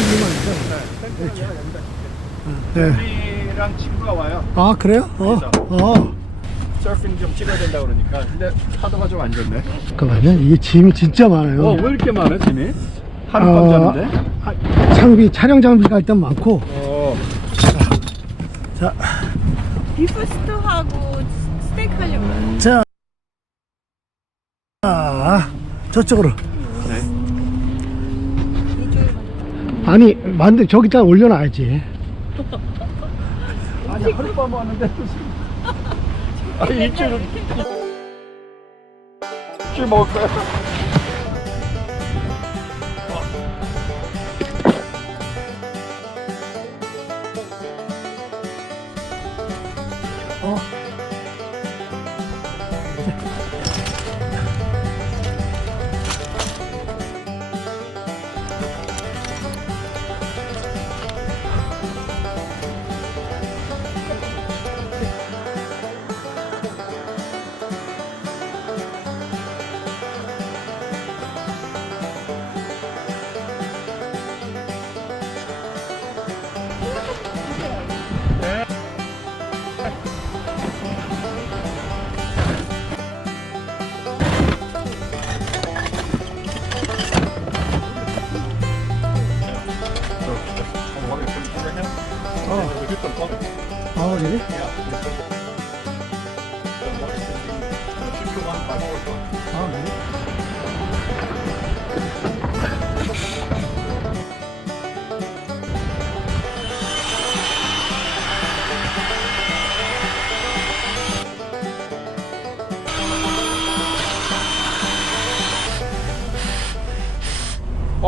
이유만 있죠. 네. 우리랑 친구가 와요. 아, 그래요? 어, 어. 서핑 좀 찍어야 된다 그러니까. 근데 파도가 좀 안 좋네. 잠깐만요. 이게 짐이 진짜 많아요. 어, 왜 이렇게 많아, 짐이? 하룻밤 어, 자는데? 아, 장비, 촬영 장비가 일단 많고. 어. 자, 비프스트 하고 스테이크 하려고요. 자. 자, 저쪽으로. 네. 이쪽으로 가자. 아니, 만들, 저기다 올려놔야지. 아니, 하룻밤 왔는데. 아니, 일주일. 일주일 먹을 거야.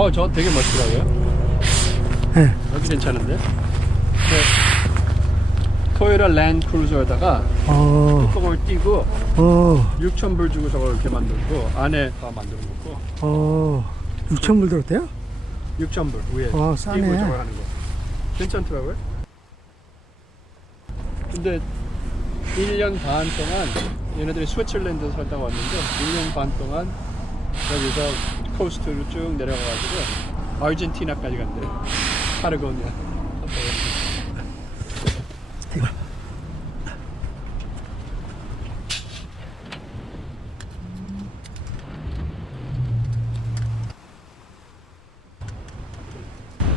어, 저 되게 멋지더라고요. 네. 여기 괜찮은데? 네. 토요라 랜드 크루저에다가 어, 뚜껑을 띄고 어, 6천 불 주고 저걸 이렇게 만들고 안에 다 만들어 놓고 어. 6천 불 들었대요? 6천 불 위에 어, 싸네. 띄고 저걸 하는 거 괜찮더라고요. 근데 1년 반 동안 얘네들이 스위tzer랜드 살다 왔는데 1년 반 동안 여기서 코스트로 쭉 내려가가지고 아르헨티나까지 간대. 파르고니아.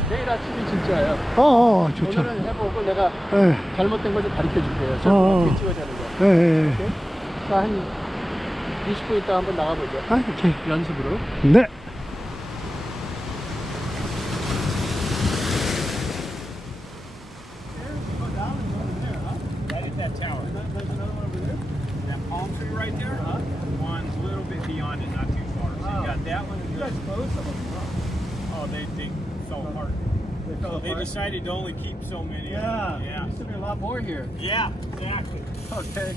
내일 아침이 진짜예요. 어, 어, 좋죠. 오늘은 해보고 내가 예, 잘못된 거좀 가르쳐 줄게요. 저 어, 어. 찍어야 되는 거. 예, 예. 예. 자, 한 20분 있다 한번 나가보죠. 아, 이렇게. 연습으로. 네. Right at that tower. That palm tree right there, one's a little bit beyond it, not too far. So you got that one. You guys closed some of them. Oh, they, they fell apart. So they decided to only keep so many. Yeah. Yeah. used to be a lot more here. Yeah, exactly. Okay.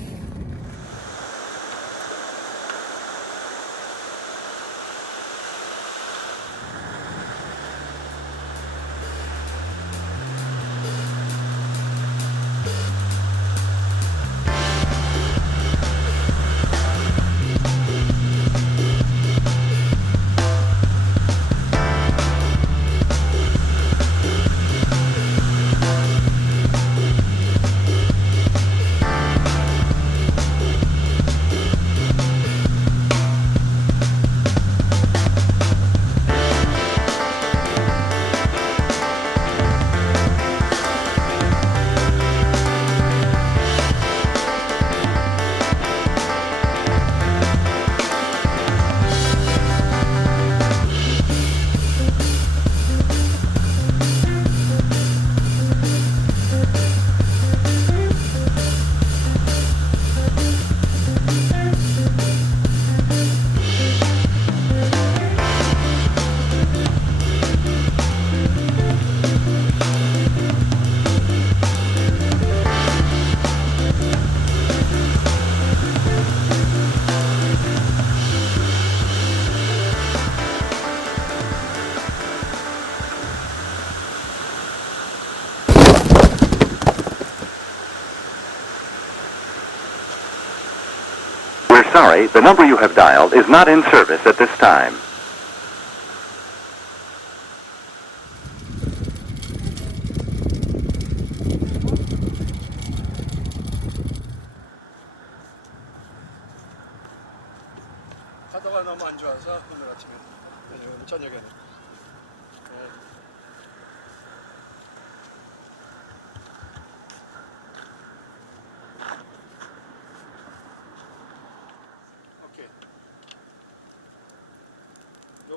Sorry, the number you have dialed is not in service at this time.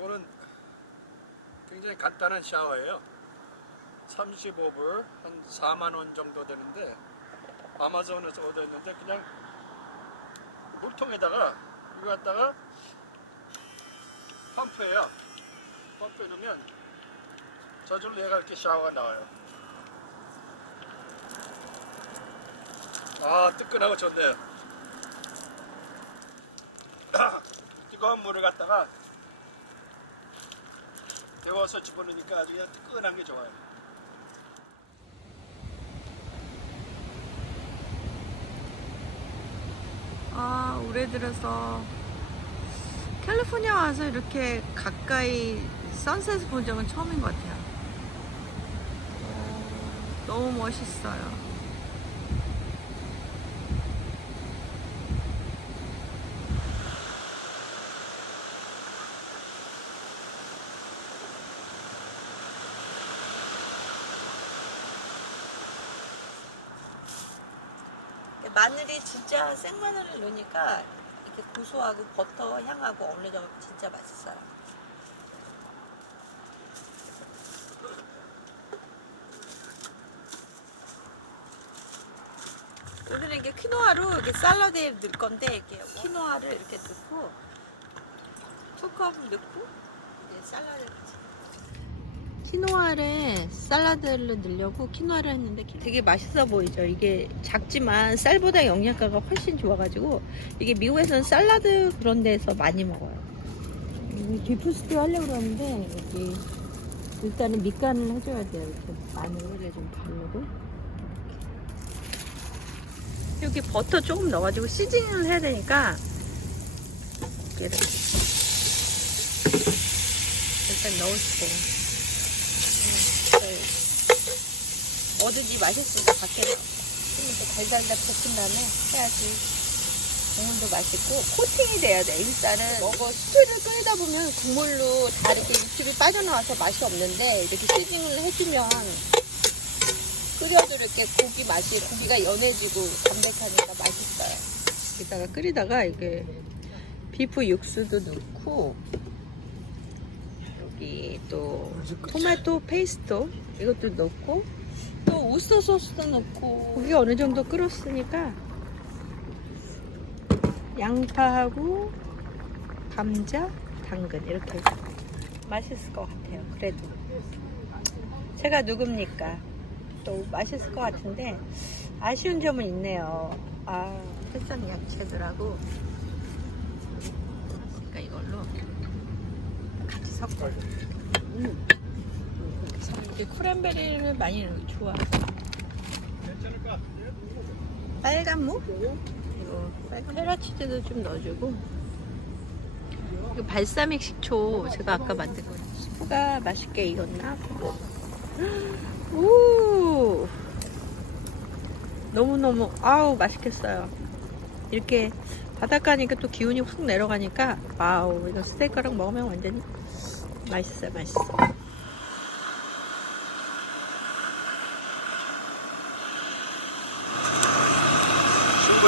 요거는 굉장히 간단한 샤워예요 35불 한 4만원 정도 되는데 아마존에서 얻었는데 그냥 물통에다가 이거 갖다가 펌프예요. 펌프에 넣으면 저절로 얘가 이렇게 샤워가 나와요. 아 뜨끈하고 좋네요. 뜨거운 물을 갖다가 데워서 집어넣으니까 아주 그냥 뜨끈한 게 좋아요. 아, 올해 들어서 캘리포니아 와서 이렇게 가까이 선셋 본 적은 처음인 것 같아요. 어, 너무 멋있어요. 마늘이 진짜 생마늘을 넣으니까 이렇게 고소하고 버터 향하고 어울려져 진짜 맛있어요. 오늘은 이게 퀴노아로 이렇게 샐러드에 넣을 건데 이렇게 퀴노아를 이렇게 넣고 투컵 넣고 이제 샐러드를 같이 키노아를 샐러드를 넣으려고 키노아를 했는데 되게 맛있어 보이죠. 이게 작지만 쌀보다 영양가가 훨씬 좋아가지고 이게 미국에서는 샐러드 그런 데서 많이 먹어요. 디프스트 하려고 그러는데 여기 일단은 밑간을 해줘야 돼요. 이렇게 마늘을 좀 바르고 여기 버터 조금 넣어가지고 시즈닝을 해야 되니까 이렇게 일단 넣으시고 뭐든지 맛있으니까 밖에 이렇게 달달달 볶은 다음에 해야지. 국물도 맛있고 코팅이 돼야 돼 일단은. 먹어. 스튜를 끓이다 보면 국물로 다 이렇게 육즙이 빠져나와서 맛이 없는데 이렇게 시징을 해주면 끓여도 이렇게 고기 맛이 고기가 연해지고 담백하니까 맛있어요. 여기다가 끓이다가 이게 비프 육수도 넣고 여기 또 토마토 페이스토 이것도 넣고 또 우스터 소스도 넣고 고기가 어느 정도 끓었으니까 양파하고 감자, 당근 이렇게 해서 맛있을 것 같아요. 그래도 제가 누굽니까? 또 맛있을 것 같은데 아쉬운 점은 있네요. 아 해산 야채들하고 그러니까 이걸로 같이 섞어. 음. 크랜베리를 많이 좋아. 빨간 무? 이거 빨간 페라치즈도 좀 넣어주고. 이거 발사믹 식초 제가 아까 만든 거. 스프가 맛있게 익었나? 오! 너무너무, 아우, 맛있겠어요. 이렇게 바닷가니까 또 기운이 확 내려가니까, 와우, 이거 스테이크랑 먹으면 완전히 맛있어요, 맛있어.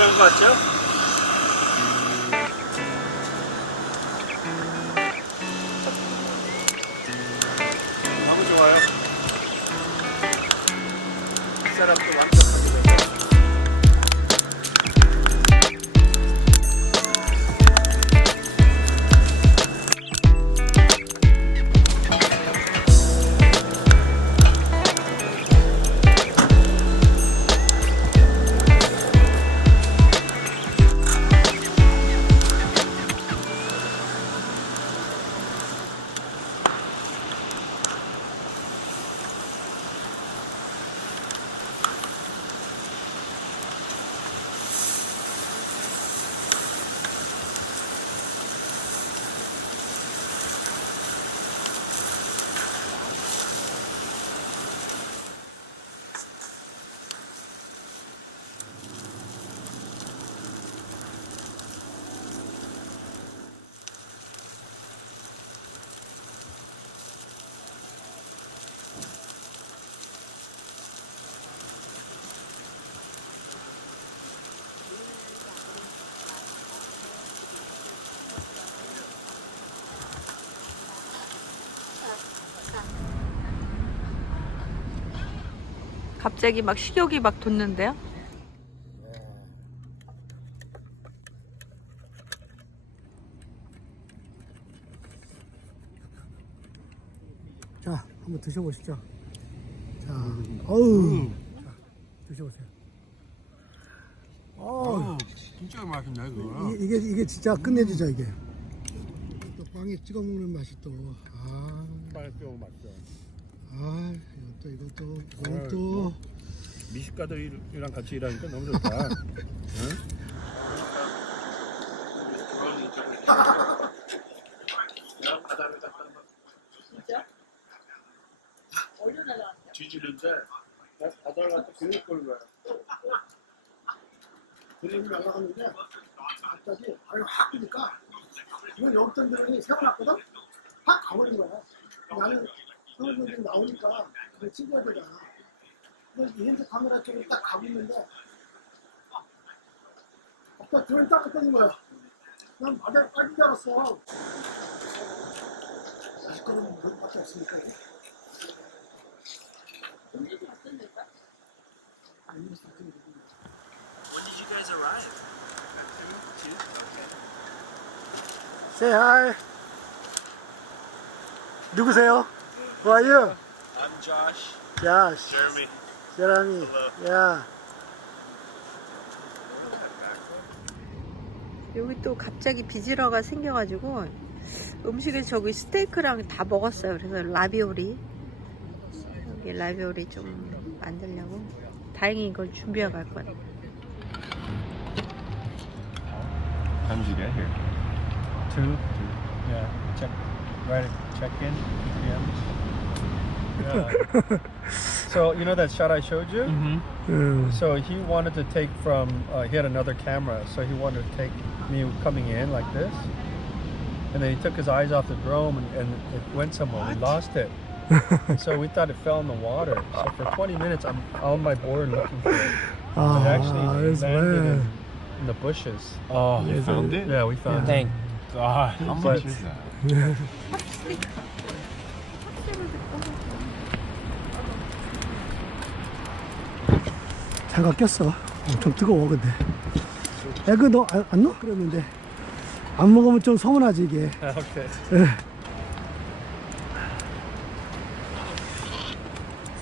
신고한 거 같죠? 갑자기 막 식욕이 막 돋는데요? 자, 한번 드셔보시죠. 자, 어우. 자, 드셔보세요. 어, 진짜 맛있네 그거. 이, 이게 이게 진짜 끝내주죠 이게. 또 빵에 찍어 먹는 맛이 또 아, 뼈 맛있어. 아, 이것도 이것도 이것도 미식가들이랑 같이 일하니까 너무 좋다. 뒤지는데 바다를 갖다 그릴 걸 거야. 드림이 날아갔는데 갑자기 아유 확 뜨니까 이건 여기 있던 드림이 세워놨거든? 확 가버린 거야. 나는 선생님들이 나오니까 그걸 찍어야 되잖아. 근데 이 핸드 카메라 쪽으로 딱 가고 있는데 아까 드림이 딱 떠는 거야. 난 바다에 빠진 줄 알았어. 아직까지는 그것밖에 없으니까. When did you guys arrive? Say hi. 누구세요? Who are you? I'm Josh. Josh. Jeremy. Jeremy. Yeah. 여기 또 갑자기 비지러가 생겨가지고 음식을 저기 스테이크랑 다 먹었어요. 그래서 라비오리 여기 라비오리 좀 만들려고 다행히 이걸 준비하고 갈 거예요. How did you get here? Two. Yeah. Check. Right. Check in. Yeah. So you know that shot I showed you? Mm -hmm. yeah. So he wanted to take from uh, he had another camera, so he wanted to take me coming in like this, and then he took his eyes off the drone and, and it went somewhere. What? We lost it. so we thought it fell in the water. So for 20 minutes, I'm on my board looking for it. Oh, it actually landed in, in, the bushes. Oh, you found it? Yeah, we found yeah. it. Thank God. How much is that? 장갑 꼈어. 엄청 뜨거워 근데. 야, 그너 안, 안 넣어? 그랬는데 안 먹으면 좀 서운하지 이게. Okay.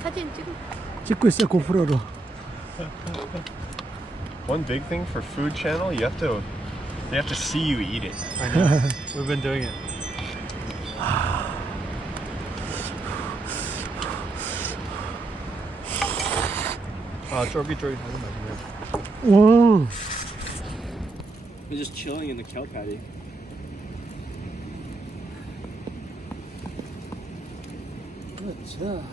사진 찍어. 찍고 있어 고프로로. One big thing for food channel, you have to they have to see you eat it. I know. We've been doing it. 아 쫄깃쫄깃하고 맛있네. 와. We're just chilling in the cow patty. 그렇죠.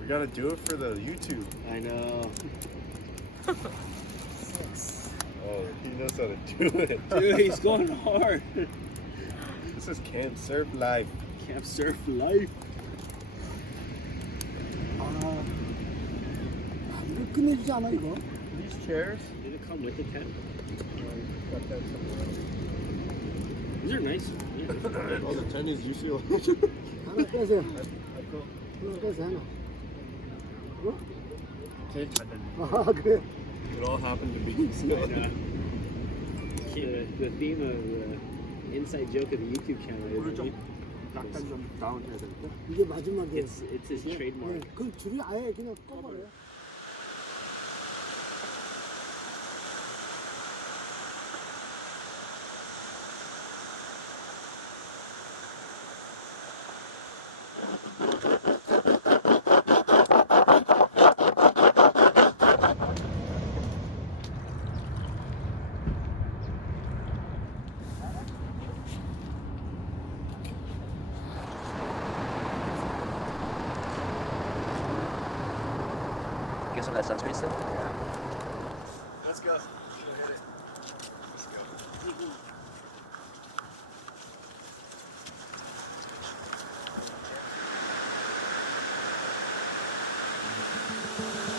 We gotta do it for the YouTube. I know. Oh, he knows how to do it. Dude, he's going hard. This is Camp Surf Life. Camp surf life. 이거 끝내주지 않아 이거? These chairs. Did it come with the tent? These are nice. Yeah. All the tennies you feel. 하나 빼세요. 하나 빼세요 하나. 아 그래. It all happened to be snow. the, the theme of the inside joke of the YouTube channel is 약간 좀 다운해야 되겠다. 이게 마지막에. it's it's his trademark. 네, 그 줄이 아예 그냥 꺼버려요.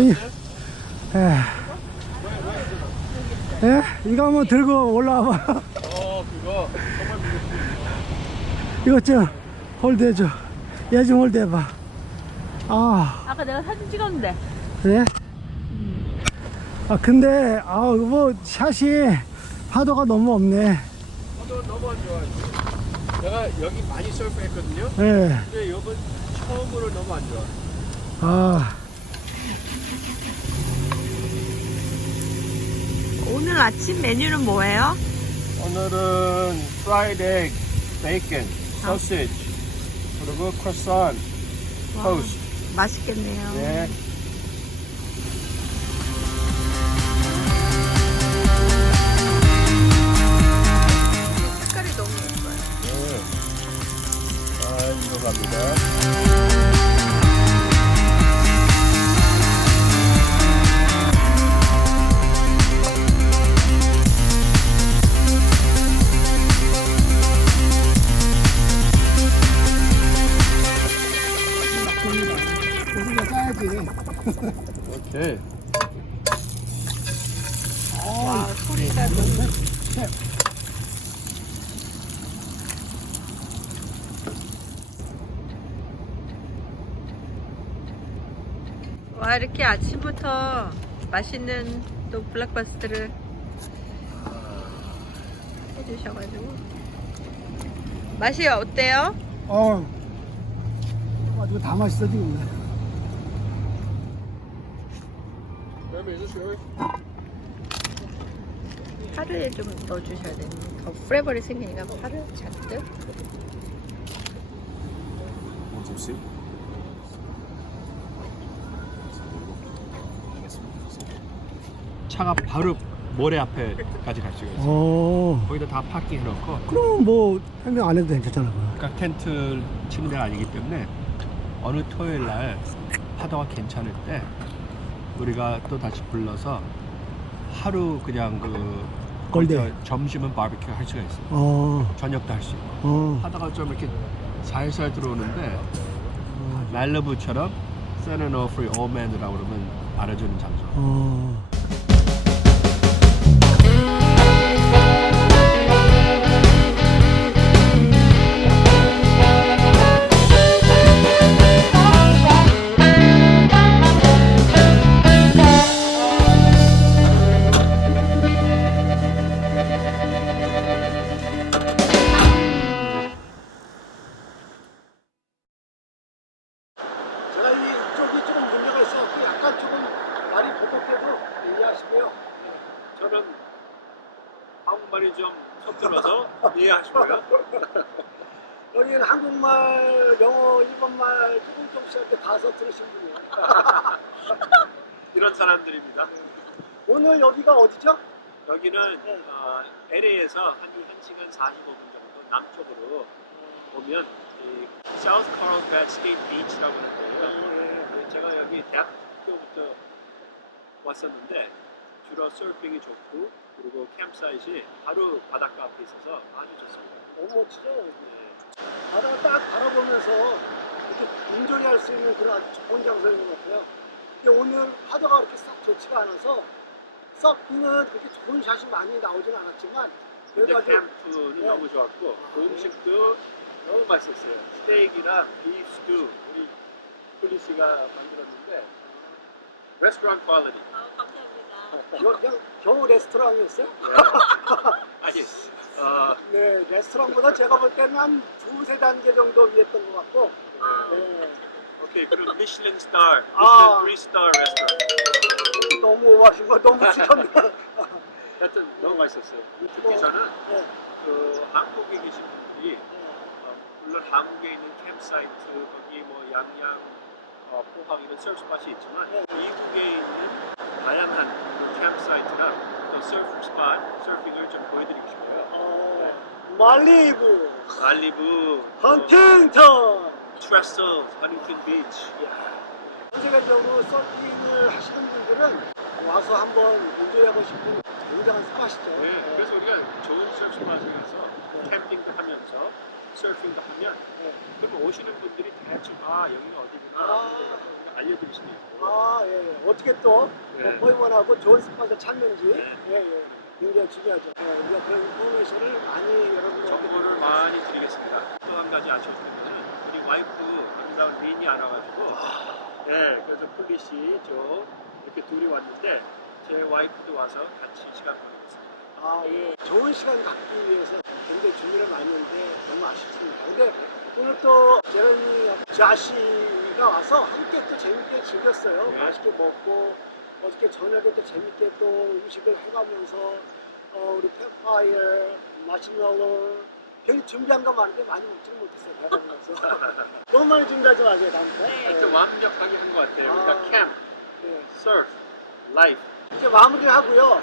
you? 예. 예? 이거 한번 들고 올라와봐. 어 그거 이거 좀 홀드 해줘. 얘 좀 홀드 해봐. 아, 아까 내가 사진 찍었는데. 그래? 아, 근데, 아, 뭐, 샷이 파도가 너무 없네. 파도 너무 안 좋아. 내가 여기 많이 서프했거든요. 예. 근데 이번 처음으로 너무 안 좋아. 아, 오늘 아침 메뉴는 뭐예요? 오늘은 fried egg, bacon, sausage, 그리고 croissant, toast. 맛있겠네요. 네. 와, 이렇게 아침부터 맛있는 또 블랙바스트를 해주셔가지고. 맛이 어때요? 어. 아주 다 맛있어, 지금. 파를 좀 넣어주셔야 되는데 더 프레버리 생기니까 파를 잔뜩 차가 바로 모래 앞에까지 갈 수가 있어. 요 어. 거기다 다 파킹 해놓고 그럼 뭐, 설명 안 해도 괜찮잖아. 그러니까 텐트 치는 데가 아니기 때문에 어느 토요일 날 파도가 괜찮을 때 우리가 또 다시 불러서 하루 그냥 그 걸대. 거기서 점심은 바비큐 할 수가 있어. 요 어, 저녁도 할 수 있고. 어. 하다가 좀 이렇게 살살 들어오는데 말러브처럼 세너노 프리 오맨이라고 그러면 알아주는 장소. 어. 이런 사람들입니다. 오늘 여기가 어디죠? 여기는 네. 어, LA에서 한 1시간 45분 정도 남쪽으로 오면 이 사우스 카롤가 스테이트 비치라고 하는데요. 그 제가 여기 대학교부터 왔었는데 주로 서핑이 좋고 그리고 캠사이트이 바로 바닷가 앞에 있어서 아주 좋습니다. 너무 멋지죠? 네. 바다 딱 바라보면서 이렇게 인조리할 수 있는 그런 아주 좋은 장소인 것 같아요. 근데 오늘 파도가 그렇게 싹 좋지가 않아서 서핑은 그렇게 좋은 샷이 많이 나오진 않았지만 근데 그래도 아주 캠프는 네. 너무 좋았고 그 음식도 너무 맛있었어요. 스테이크랑 비프 스튜 우리 폴리스가 만들었는데 레스토랑 퀄리티. 겨- 그냥 겨우 레스토랑이었어요? 아니 어, 네, 레스토랑보다 제가 볼 때는 한 두세 단계 정도 위였던 것 같고 네, 오케이 그럼 미슐린 스타, 아. 미슐린 3스타 레스토랑. 너무 오버하신 거 너무 지겹네. 하여튼 너무 맛있었어요. 특히 저는 네, 그 한국에 계신 분들이 어, 물론 한국에 있는 캠사이트 거기 뭐 양양, 어, 포항 이런 서프 스팟이 있지만 네. 미국에 있는 다양한 그 캠사이트랑 또 서프 스팟, 서핑을 좀 보여드리고 싶어요. 어, 말리부, 말리부, 헌팅턴. 트레슬, 허닝턴 비치. 세계적으로 서핑을 하시는 분들은 와서 한번 인조해보고 싶은 굉장한 스팟이죠. 네, 그래서 우리가 좋은 스팟에 가서 캠핑도 하면서 서핑도 하면 네. 그럼 오시는 분들이 대충 아 여기가 어디구나 아. 알려드릴 수도 있고 아, 예, 예. 어떻게 또 네. 뭐 포이먼하고 좋은 스팟을 찾는지 네. 예, 예. 굉장히 중요하죠. 예, 우리가 그런 인포메이션을 많이 여러분들 정보를 많이 드리겠습니다. 또 한 가지 아쉬운 우리 와이프 린이 안 와가지고 네, 그래서 폴리시 저 이렇게 둘이 왔는데 제 와이프도 와서 같이 시간 보내고 있습니다. 아, 예. 좋은 시간 갖기 위해서 굉장히 준비를 많이 했는데 너무 아쉽습니다. 근데 오늘 또 제레미 자시가 와서 함께 또 재밌게 즐겼어요. 네. 맛있게 먹고 어저께 저녁에 또 재밌게 또 음식을 해가면서 어, 우리 펫파이어, 마시멜로 괜히 준비한 거 많은데 많이 먹지는 못했어요. 배달면서 너무 많이 준비하지 마세요. 다음부터. 하여튼 완벽하게 한 것 같아요. 아. 우리가 캠, 예. 서프, 라이프 이제 마무리하고요.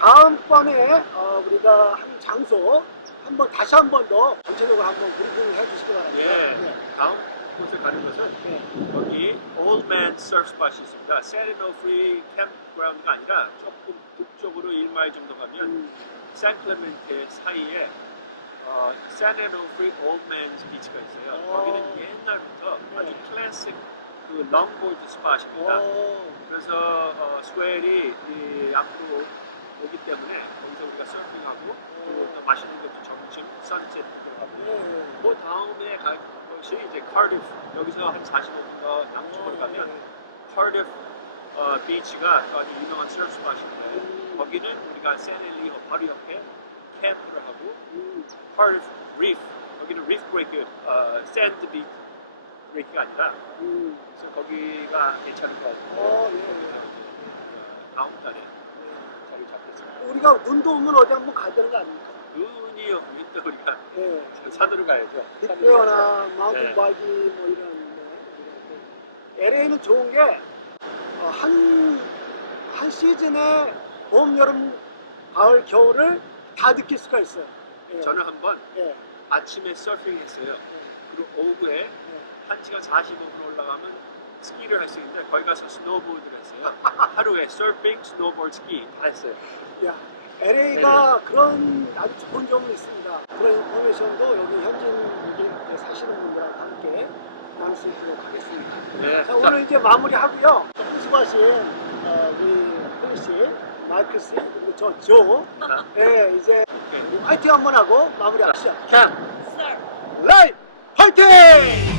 다음번에 어, 우리가 한 장소 한번 다시 한 번 더 전체적으로 한번 브리핑을 해주시기 바랍니다. 예. 네. 다음 곳에 가는 것은 네. 여기 Old Man Surf Spot이 있습니다. 세리노 프리 캠프그라운드가 아니라 조금 북쪽으로 1마일 정도 가면 음, 샌클레멘트 사이에 어, 세리노 프리 Old Man's Beach가 있어요. 오. 거기는 옛날부터 네. 아주 클래식 그 롱보드 스팟입니다. 오, 그래서 어, 스웰이 이 앞으로 오기 때문에 거기서 우리가 서핑하고 또 맛있는 것도 점심 선셋 들어가고 네. 그 다음에 갈 것이 이제 카디프 여기서 한 45분 더 남쪽으로 가면 카디프 어, 비치가 아주 유명한 서프 스팟인데 거기는 우리가 세넬리 바로 옆에 캠프를 하고 음, 카디프 리프 여기는 리프 브레이크 어, 샌드 비 브레이크가 아니라 음. 그래서 거기가 괜찮은 것 같아요. 어, 예, 예. 어, 다음 달에 자리 잡겠습니다. 우리가 눈도 오면 어디 한번 가야 되는 거 아닙니까? 눈이 오면 또 우리가 예. 산으로 가야죠. 빅베어나 마운틴 네. 바이기 뭐 이런 네. LA는 좋은 게 어, 한, 한 시즌에 봄, 여름, 가을, 겨울을 다 느낄 수가 있어요. 예. 저는 한번 예. 아침에 서핑 했어요. 그리고 오후에 예. 1시간 45분 올라가면 스키를 할 수 있는데 거기 가서 스노보드를 했어요. 하루에 서핑, 스노보드, 스키 다 했어요. 야, LA가 그런 아주 좋은 점이 있습니다. 그런 인포메이션도 여기 현지인들 사시는 분들하고 함께 나눌 수 있도록 하겠습니다. 네. 자, 오늘 이제 마무리하고요. 수고하신 어, 우리 폴리 씨, 그리고 저 조, 자, 예, 이제 화이팅 한번 하고 마무리합시다. 캠! 라이브 화이팅!